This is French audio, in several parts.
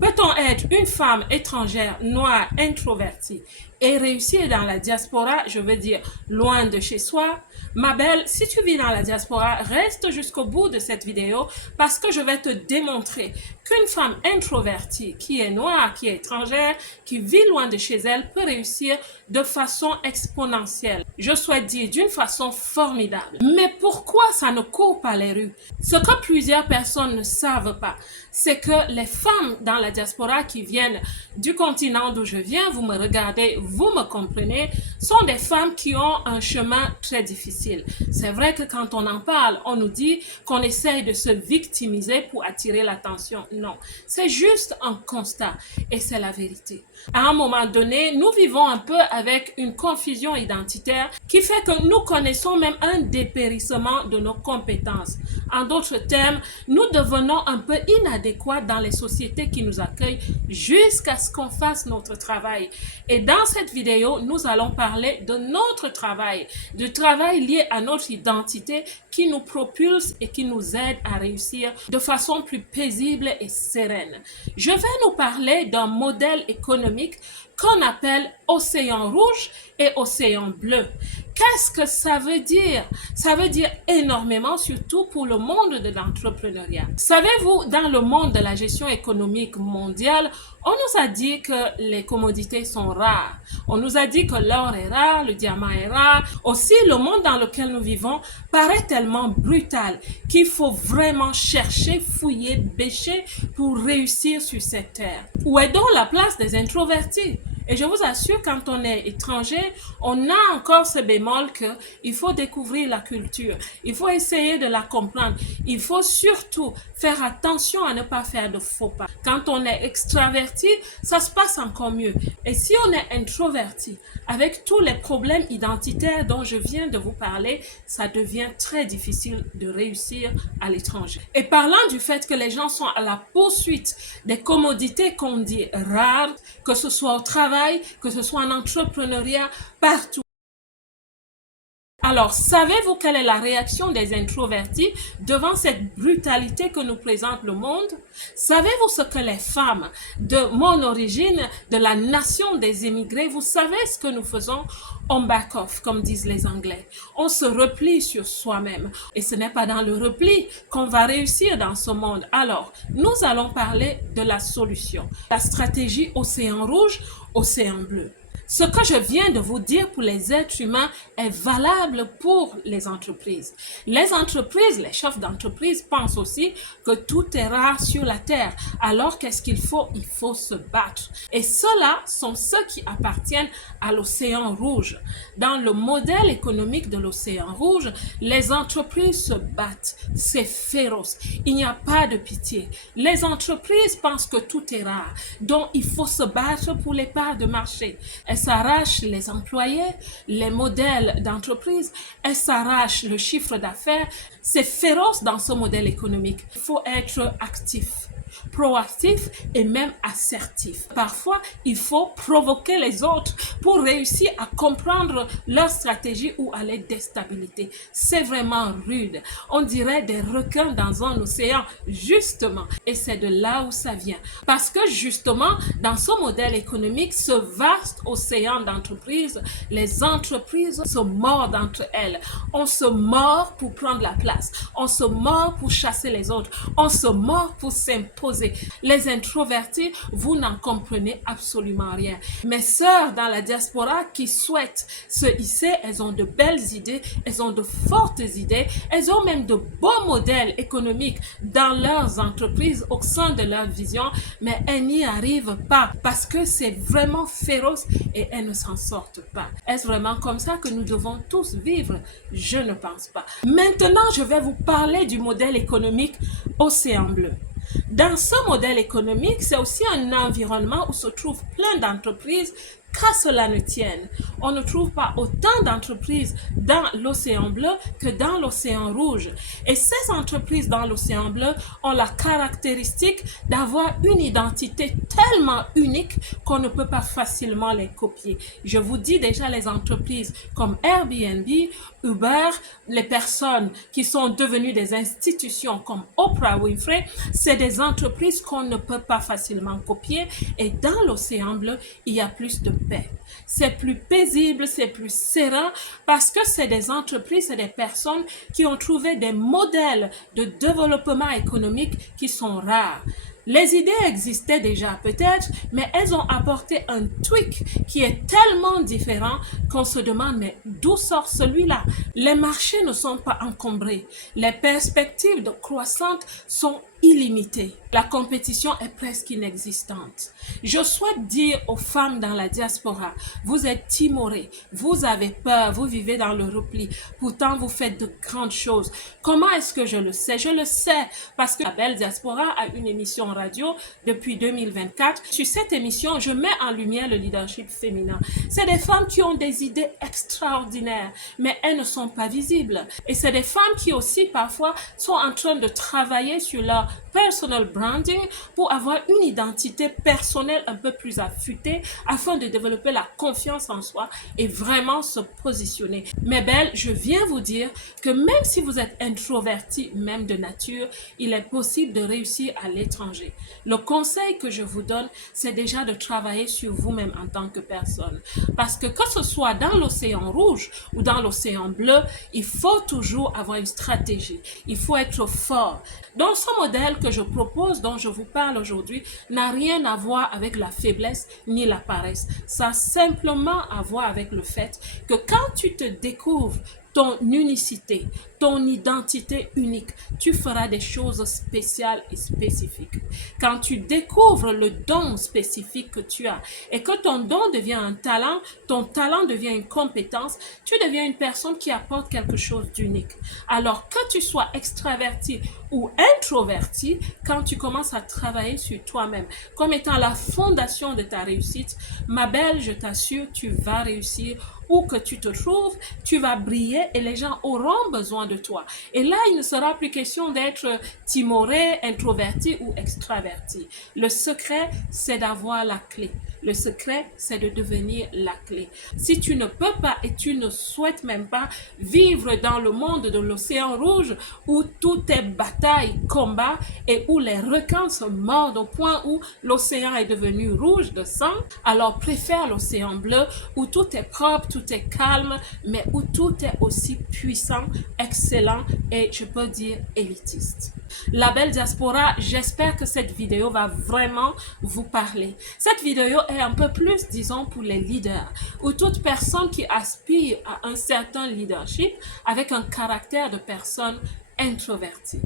Peut-on être une femme étrangère, noire, introvertie et réussir dans la diaspora, je veux dire loin de chez soi? Ma belle, si tu vis dans la diaspora, reste jusqu'au bout de cette vidéo parce que je vais te démontrer qu'une femme introvertie, qui est noire, qui est étrangère, qui vit loin de chez elle, peut réussir de façon exponentielle. Je souhaite dire d'une façon formidable. Mais pourquoi ça ne court pas les rues? Ce que plusieurs personnes ne savent pas, c'est que les femmes dans la diaspora qui viennent du continent d'où je viens, vous me regardez, vous me comprenez, sont des femmes qui ont un chemin très difficile. C'est vrai que quand on en parle, on nous dit qu'on essaye de se victimiser pour attirer l'attention. Non, c'est juste un constat et c'est la vérité. À un moment donné, nous vivons un peu avec une confusion identitaire qui fait que nous connaissons même un dépérissement de nos compétences. En d'autres termes, nous devenons un peu inadéquats dans les sociétés qui nous accueillent jusqu'à ce qu'on fasse notre travail. Et dans cette vidéo, nous allons parler de notre travail, du travail lié à notre identité qui nous propulse et qui nous aide à réussir de façon plus paisible et sereine. Je vais nous parler d'un modèle économique qu'on appelle océan rouge et océan bleu. Qu'est-ce que ça veut dire? Ça veut dire énormément, surtout pour le monde de l'entrepreneuriat. Savez-vous, dans le monde de la gestion économique mondiale, on nous a dit que les commodités sont rares. On nous a dit que l'or est rare, le diamant est rare. Aussi, le monde dans lequel nous vivons paraît tellement brutal qu'il faut vraiment chercher, fouiller, bêcher pour réussir sur cette terre. Où est donc la place des introvertis? Et je vous assure, quand on est étranger, on a encore ce bémol qu'il faut découvrir la culture, il faut essayer de la comprendre, il faut surtout faire attention à ne pas faire de faux pas. Quand on est extraverti, ça se passe encore mieux. Et si on est introverti, avec tous les problèmes identitaires dont je viens de vous parler, ça devient très difficile de réussir à l'étranger. Et parlant du fait que les gens sont à la poursuite des commodités qu'on dit rares, que ce soit au travail, que ce soit en entrepreneuriat, partout. Alors, savez-vous quelle est la réaction des introvertis devant cette brutalité que nous présente le monde? Savez-vous ce que les femmes de mon origine, de la nation des émigrés, vous savez ce que nous faisons? On back off, comme disent les Anglais. On se replie sur soi-même. Et ce n'est pas dans le repli qu'on va réussir dans ce monde. Alors, nous allons parler de la solution. La stratégie océan rouge, océan bleu. Ce que je viens de vous dire pour les êtres humains est valable pour les entreprises. Les entreprises, les chefs d'entreprise pensent aussi que tout est rare sur la terre. Alors qu'est-ce qu'il faut? Il faut se battre. Et ceux-là sont ceux qui appartiennent à l'océan rouge. Dans le modèle économique de l'océan rouge, les entreprises se battent. C'est féroce. Il n'y a pas de pitié. Les entreprises pensent que tout est rare. Donc il faut se battre pour les parts de marché. Elles s'arrachent les employés, les modèles d'entreprise, elles s'arrachent le chiffre d'affaires. C'est féroce dans ce modèle économique. Il faut être actif, proactif et même assertif. Parfois, il faut provoquer les autres pour réussir à comprendre leur stratégie ou à les déstabiliser. C'est vraiment rude. On dirait des requins dans un océan, justement. Et c'est de là où ça vient. Parce que justement, dans ce modèle économique, ce vaste océan d'entreprises, les entreprises se mordent entre elles. On se mord pour prendre la place. On se mord pour chasser les autres. On se mord pour s'imposer. Les introvertis, vous n'en comprenez absolument rien. Mes sœurs dans la diaspora qui souhaitent se hisser, elles ont de belles idées, elles ont de fortes idées, elles ont même de beaux modèles économiques dans leurs entreprises au sein de leur vision, mais elles n'y arrivent pas parce que c'est vraiment féroce et elles ne s'en sortent pas. Est-ce vraiment comme ça que nous devons tous vivre? Je ne pense pas. Maintenant, je vais vous parler du modèle économique océan bleu. Dans ce modèle économique, c'est aussi un environnement où se trouvent plein d'entreprises qu'à cela ne tienne, on ne trouve pas autant d'entreprises dans l'océan bleu que dans l'océan rouge. Et ces entreprises dans l'océan bleu ont la caractéristique d'avoir une identité tellement unique qu'on ne peut pas facilement les copier. Je vous dis déjà, les entreprises comme Airbnb, Uber, les personnes qui sont devenues des institutions comme Oprah Winfrey, c'est des entreprises qu'on ne peut pas facilement copier. Et dans l'océan bleu, il y a plus de paix. C'est plus paisible, c'est plus serein parce que c'est des entreprises, c'est des personnes qui ont trouvé des modèles de développement économique qui sont rares. Les idées existaient déjà peut-être, mais elles ont apporté un tweak qui est tellement différent qu'on se demande mais d'où sort celui-là? Les marchés ne sont pas encombrés. Les perspectives de croissance sont illimitées. La compétition est presque inexistante. Je souhaite dire aux femmes dans la diaspora, vous êtes timorées, vous avez peur, vous vivez dans le repli, pourtant vous faites de grandes choses. Comment est-ce que je le sais? Je le sais parce que la Belle Diaspora a une émission radio depuis 2024. Sur cette émission, je mets en lumière le leadership féminin. C'est des femmes qui ont des idées extraordinaires, mais elles ne sont pas visibles. Et c'est des femmes qui aussi parfois sont en train de travailler sur leur personal branding pour avoir une identité personnelle un peu plus affûtée afin de développer la confiance en soi et vraiment se positionner. Mes belles, je viens vous dire que même si vous êtes introverti, même de nature, il est possible de réussir à l'étranger. Le conseil que je vous donne, c'est déjà de travailler sur vous-même en tant que personne. Parce que ce soit dans l'océan rouge ou dans l'océan bleu, il faut toujours avoir une stratégie. Il faut être fort. Donc, ce modèle que je propose, dont je vous parle aujourd'hui, n'a rien à voir avec la faiblesse ni la paresse. Ça a simplement à voir avec le fait que quand tu te découvres ton unicité, ton identité unique, tu feras des choses spéciales et spécifiques. Quand tu découvres le don spécifique que tu as et que ton don devient un talent, ton talent devient une compétence, tu deviens une personne qui apporte quelque chose d'unique. Alors que tu sois extraverti ou introverti, quand tu commences à travailler sur toi-même comme étant la fondation de ta réussite, ma belle, je t'assure, tu vas réussir où que tu te trouves, tu vas briller et les gens auront besoin de toi. Et là, il ne sera plus question d'être timoré, introverti ou extraverti. Le secret, c'est d'avoir la clé. Le secret, c'est de devenir la clé. Si tu ne peux pas et tu ne souhaites même pas vivre dans le monde de l'océan rouge où tout est bataille, combat et où les requins se mordent au point où l'océan est devenu rouge de sang, alors préfère l'océan bleu où tout est propre, tout est calme, mais où tout est aussi puissant, excellent et je peux dire élitiste. La Belle Diaspora, j'espère que cette vidéo va vraiment vous parler. Cette vidéo est un peu plus, disons, pour les leaders ou toute personne qui aspire à un certain leadership avec un caractère de personne introvertie.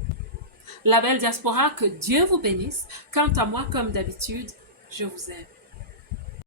La Belle Diaspora, que Dieu vous bénisse. Quant à moi, comme d'habitude, je vous aime.